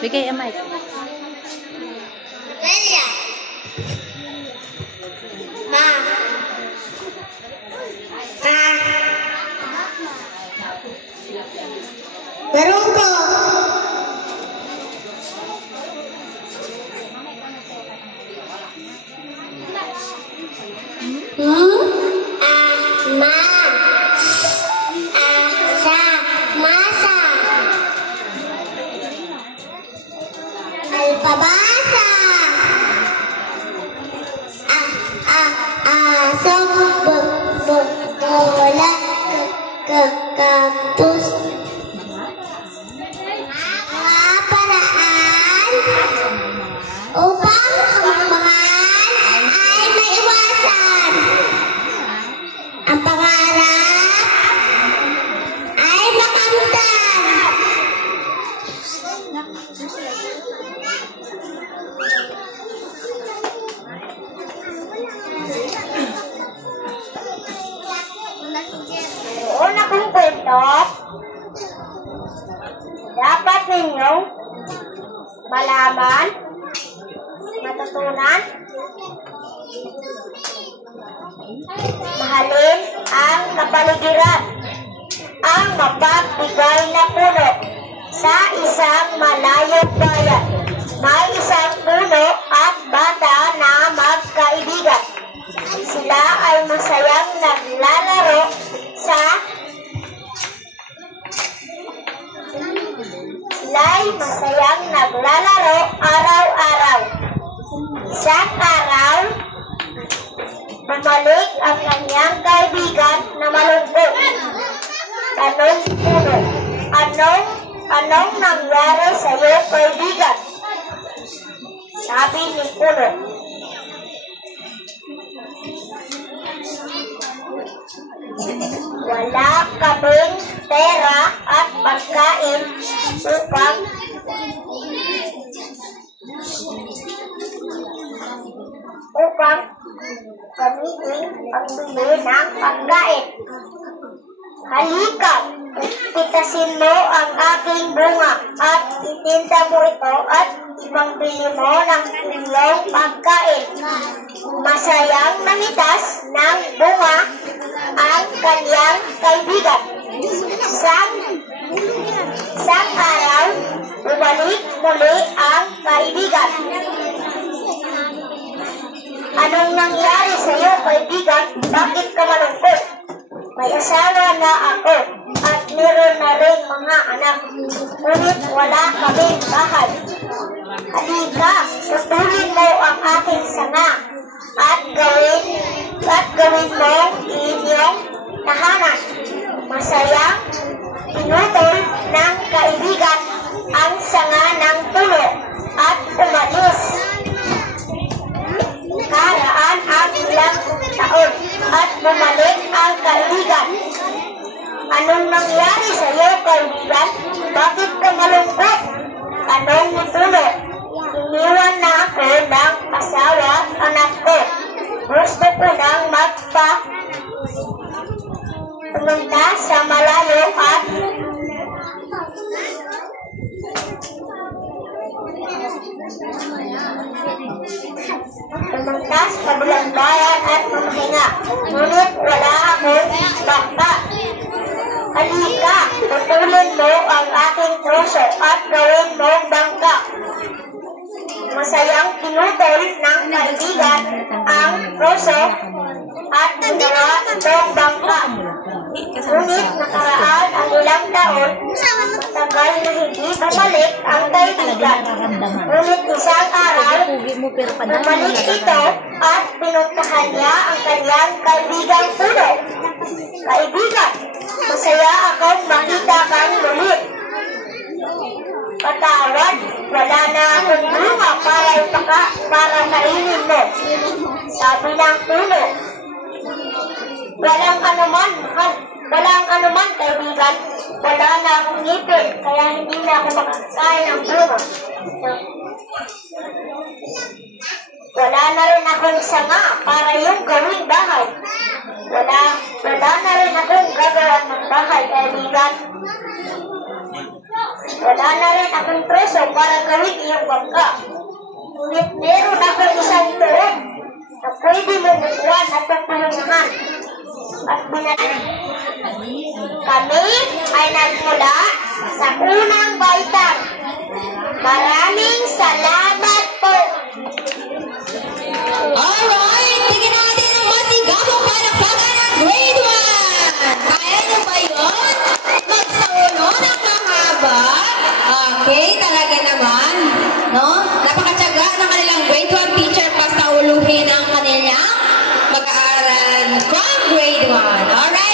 Bigay ang mic. Lala. Ma. Barungko. Ma. Asa. Masa. Alpabasa. Aso. Bola. Kaktus. Paraan upang kembangan ay maiwasan. Ang pangarap ay makamtan. Una kong kwento, dapat ninyong malaman, matutunan, mahalin ang kapaligiran, ang mapagbigay na puno sa isang malayong bayan. May isang puno at bata na magkaibigan. Sila ay masayang naglalaro araw-araw. Isang araw, bumalik ang kanyang kaibigan na malungkot. Tanong puno, anong nangyari sa iyo, kaibigan? Sabi ni puno, wala kaming pera at pagkain upang gamitin ang bili ng pagkain. Halika, pitasin mo ang aking bunga at itinda mo ito at ipambili mo ng iyong pagkain. Masayang namitas ng bunga ang kanyang kaibigan. Isang araw, bumalik muli ang kaibigan. Anong nangyari sa iyo, kaibigan? Bakit ka malungkot? May asawa na ako at meron na rin mga anak. Ngunit wala kaming bahay. Halika, putulin mo ang aking sanga at gawin mo inyong tahanan. Masayang pinutol ng kaibigan ang sanga ng puno at umalis. Karaan ang ilang taon at bumalik ang kaibigan. Anong nangyari sa iyo, kaibigan? Bakit ka malungkot? Tanong ni puno. Iniwan na ako ng asawa at anak ko. Gusto ko nang pumunta sa malayo at pumunta sa kabilang bayan at mamahinga. Ngunit wala akong bangka. Halika, putulin mo ang aking troso at gawin mong bangka. Masayang pinutol ng kaibigan ang troso at ginawa itong bangka. Ngunit nakaraan ang ilang taon, matagal na hindi bumalik ang kaibigan. Ngunit isang araw, bumalik ito at pinuntahan niya ang kanyang kaibigang puno. Kaibigan, masaya akong makita kang muli. Patawad, wala na akong bunga para kainin mo. Sabi ng puno. Walang anuman, kaibigan. Wala na akong ngipin, kaya hindi na ako makakain ng bunga. Wala na rin akong sanga para yung gawing bahay. Wala na rin akong gagawa ng bahay, kaibigan. Wala na rin akong preso para gawin iyong bangka. Ngunit meron akong isang tuon na pwede mo bukuan at pagpahingahan. At binalik. Kami ay nagmula sa unang baitang. Maraming salamat po. Alright, tingnan natin ang masigabong palakpakan ng grade 1. Kaya nyo ba yun? Magsaulo ng mahaba? Okay, talaga naman. No? Napakatyaga ng kanilang grade 1 teacher pa sa uluhin ang kanilang mag-aaral from grade 1. Alright?